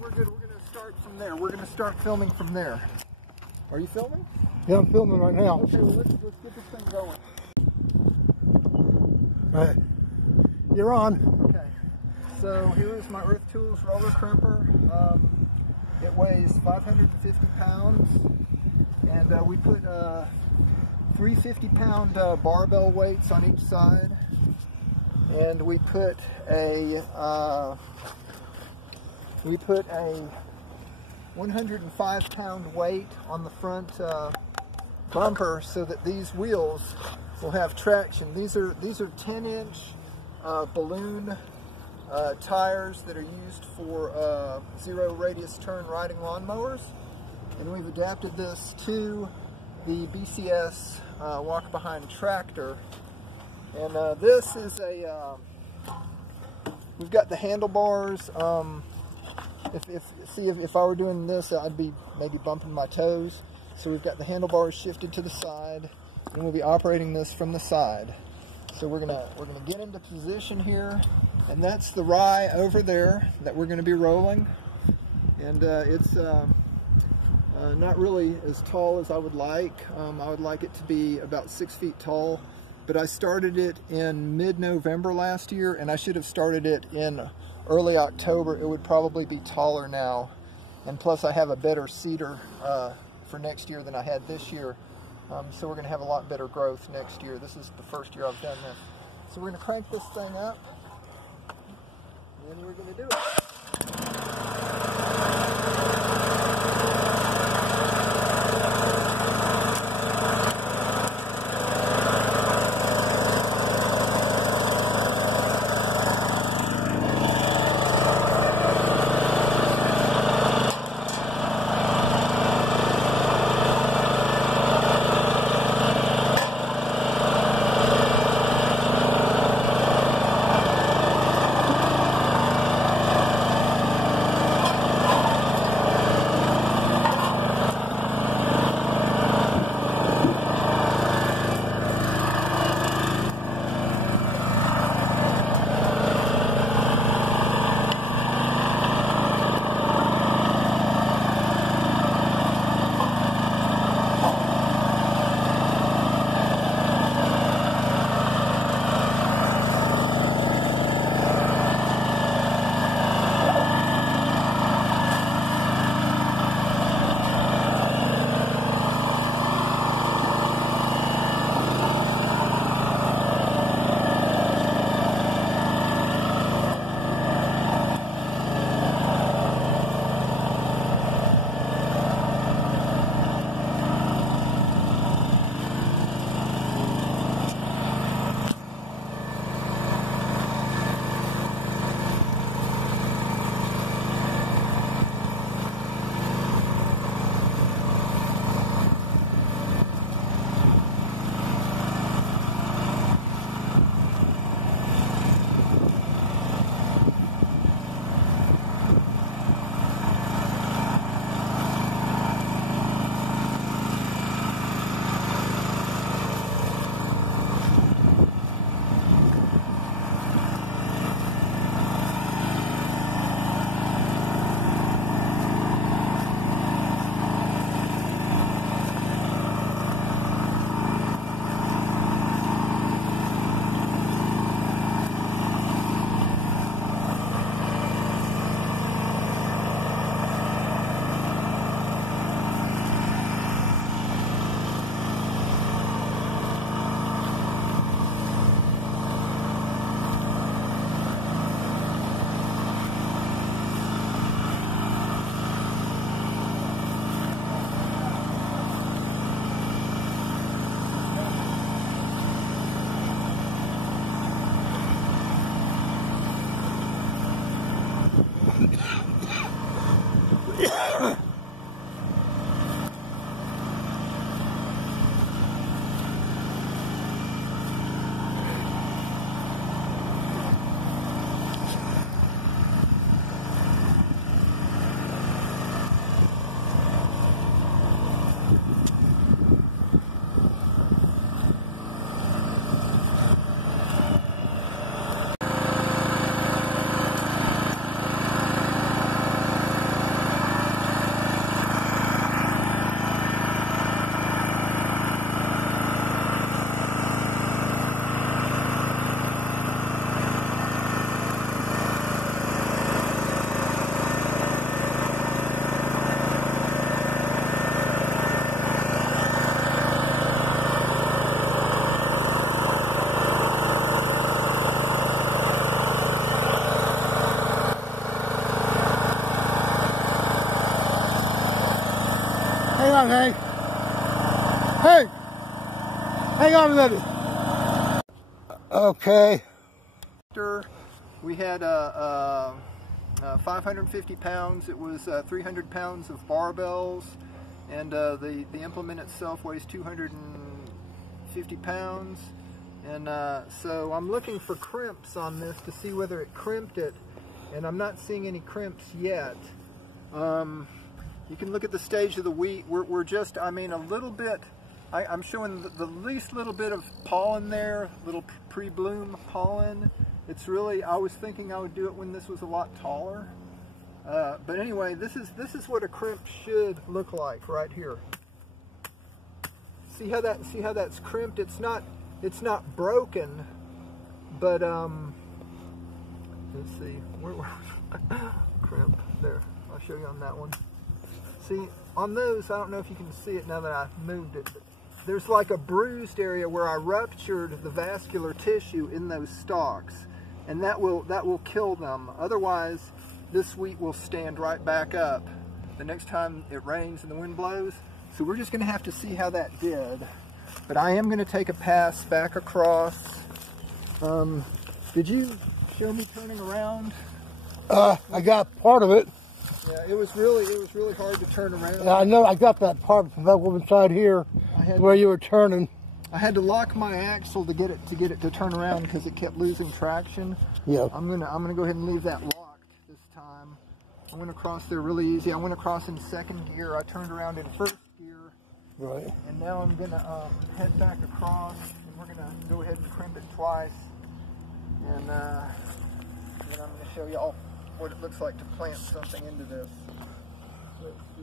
we're good. We're going to start from there. We're going to start filming from there. Are you filming? Yeah, I'm filming right now. Okay, well, let's get this thing going. All right. You're on. Okay. So here is my Earthtool roller crimper. It weighs 550 pounds. And we put 3 50-pound barbell weights on each side. And we put a 105-pound weight on the front bumper so that these wheels will have traction. These are 10-inch balloon tires that are used for zero radius turn riding lawnmowers, and we've adapted this to the BCS walk behind tractor. And this is we've got the handlebars. If I were doing this, I'd be maybe bumping my toes. So we've got the handlebars shifted to the side, and we'll be operating this from the side. So we're gonna get into position here, and that's the rye over there that we're gonna be rolling. And it's not really as tall as I would like. I would like it to be about 6 feet tall, but I started it in mid-November last year, and I should have started it in early October. It would probably be taller now, and plus I have a better seeder for next year than I had this year, so we're going to have a lot better growth next year. This is the first year I've done this. So we're going to crank this thing up, and then we're going to do it. on, Hank. Hank! Hang on a minute. Okay. We had 550 pounds. It was 300 pounds of barbells, and the implement itself weighs 250 pounds. And so I'm looking for crimps on this to see whether it crimped it, and I'm not seeing any crimps yet. You can look at the stage of the wheat. We're just, I mean, a little bit, I'm showing the least little bit of pollen there, little pre-bloom pollen. It's really, I was thinking I would do it when this was a lot taller. But anyway, this is what a crimp should look like right here. See how that's crimped? It's not broken, but let's see, where crimp there. I'll show you on that one. See, on those, I don't know if you can see it now that I've moved it, but there's like a bruised area where I ruptured the vascular tissue in those stalks, and that will kill them. Otherwise, this wheat will stand right back up the next time it rains and the wind blows. So we're just going to have to see how that did. But I am going to take a pass back across. Did you show me turning around? I got part of it. Yeah, it was really hard to turn around. I know, I got that part from that woman side here where you were turning. I had to lock my axle to get it to turn around because it kept losing traction. Yeah. I'm gonna go ahead and leave that locked this time. I went across there really easy. I went across in second gear. I turned around in first gear. Right. And now I'm gonna head back across, and we're gonna go ahead and crimp it twice. And then I'm gonna show y'all what it looks like to plant something into this. Let's see.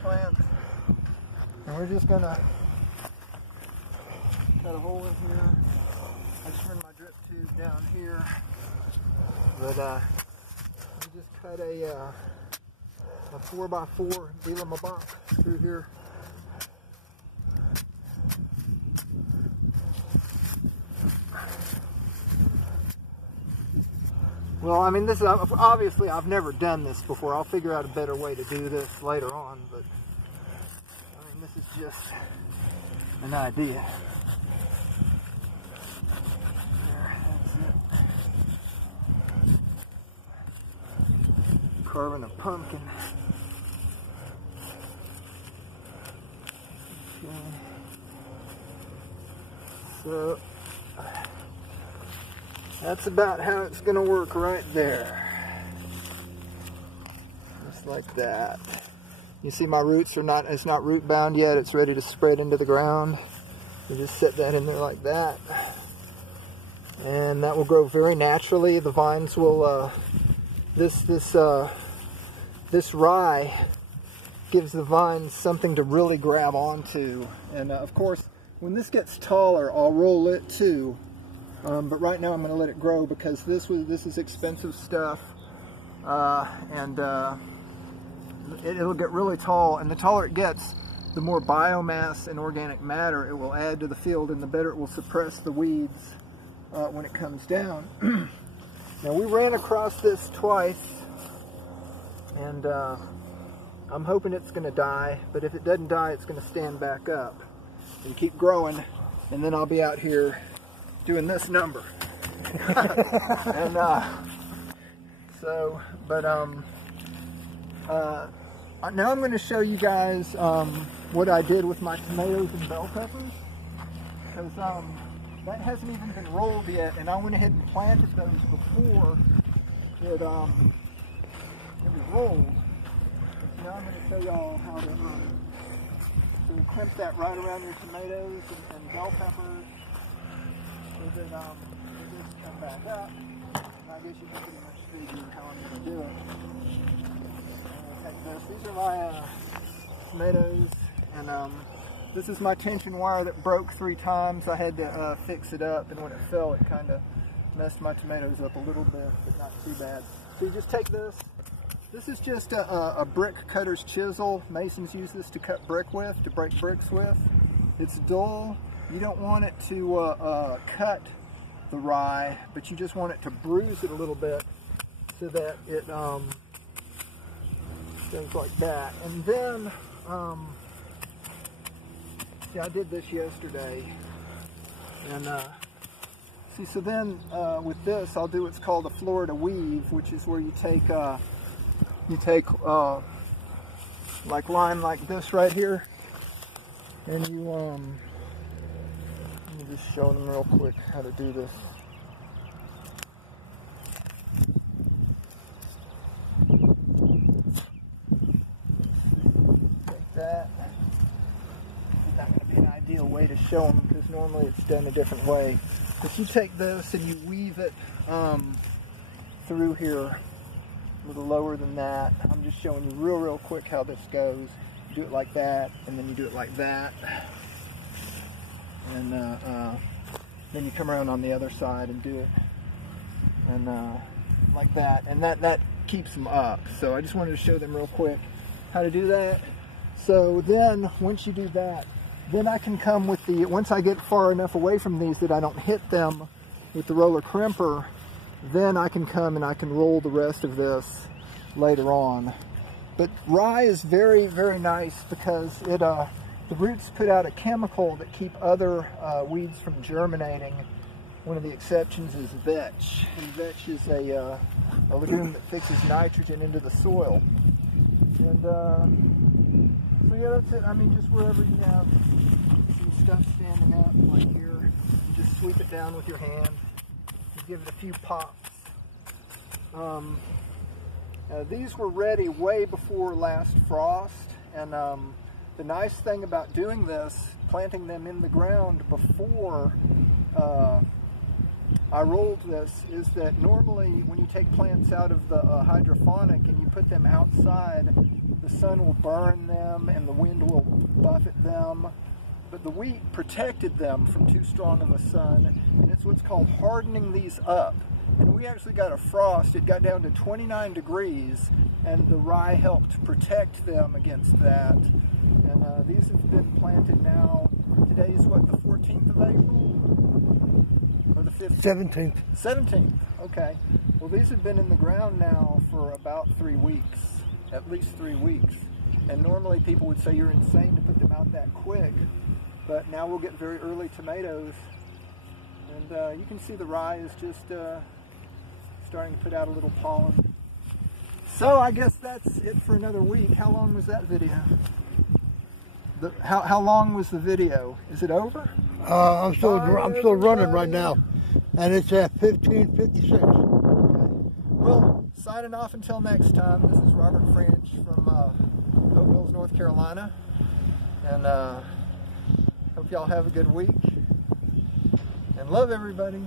Plant, and we're just gonna cut a hole in here. I just run my drip tube down here, but we just cut a 4x4 deal my box through here. Well, I mean, this is obviously I've never done this before. I'll figure out a better way to do this later on, but I mean, this is just an idea. There, that's it. carving a pumpkin. Okay. So that's about how it's going to work right there. Just like that. You see my roots are not, it's not root bound yet. It's ready to spread into the ground. You just set that in there like that. And that will grow very naturally. The vines will, this rye gives the vines something to really grab onto. And of course, when this gets taller, I'll roll it too. But right now I'm going to let it grow because this is expensive stuff. It'll get really tall, and the taller it gets, the more biomass and organic matter it will add to the field, and the better it will suppress the weeds when it comes down. Now, we ran across this twice, and I'm hoping it's going to die, but if it doesn't die, it's going to stand back up and keep growing, and then I'll be out here doing this number. And now I'm going to show you guys what I did with my tomatoes and bell peppers, because that hasn't even been rolled yet, and I went ahead and planted those before it was rolled. So now I'm going to show y'all how to crimp that right around your tomatoes and bell peppers, so that it just come back up. And I guess you can pretty much figure how I'm going to do it. These are my tomatoes, and this is my tension wire that broke 3 times. I had to fix it up, and when it fell, it kind of messed my tomatoes up a little bit, but not too bad. So you just take this. This is just a brick cutter's chisel. Masons use this to cut brick with, to break bricks with. It's dull. You don't want it to cut the rye, but you just want it to bruise it a little bit so that it things like that. And then see, I did this yesterday, and see, so then with this I'll do what's called a Florida weave, which is where you take like line like this right here, and you let me just show them real quick how to do this. That is not going to be an ideal way to show them, because normally it's done a different way. If you take this and you weave it through here a little lower than that, I'm just showing you real quick how this goes. You do it like that, and then you do it like that, and then you come around on the other side and do it, and like that, and that keeps them up. So I just wanted to show them real quick how to do that. So then, once you do that, then I can come with the, once I get far enough away from these that I don't hit them with the roller crimper, then I can come and I can roll the rest of this later on. But rye is very nice because it, the roots put out a chemical that keep other weeds from germinating. One of the exceptions is vetch. And vetch is a legume that fixes nitrogen into the soil. And so yeah, that's it. I mean, just wherever you have some stuff standing up, like here, you just sweep it down with your hand. You give it a few pops. These were ready way before last frost, and the nice thing about doing this, planting them in the ground before I rolled this, is that normally when you take plants out of the hydroponic and you put them outside, the sun will burn them and the wind will buffet them, but the wheat protected them from too strong of a sun, and it's what's called hardening these up. And we actually got a frost. It got down to 29 degrees, and the rye helped protect them against that. And these have been planted now. Today is what, the 14th of April? Or the 15th? 17th. 17th, okay. Well, these have been in the ground now for about 3 weeks, at least 3 weeks. And normally people would say you're insane to put them out that quick, but now we'll get very early tomatoes. And you can see the rye is just starting to put out a little pollen. So I guess that's it for another week. How long was that video? How long was the video? Is it over? I'm still running right now, and it's at 15:56. Okay. Well, signing off until next time. This is Robert French from Hope Mills, North Carolina, and hope y'all have a good week, and love everybody.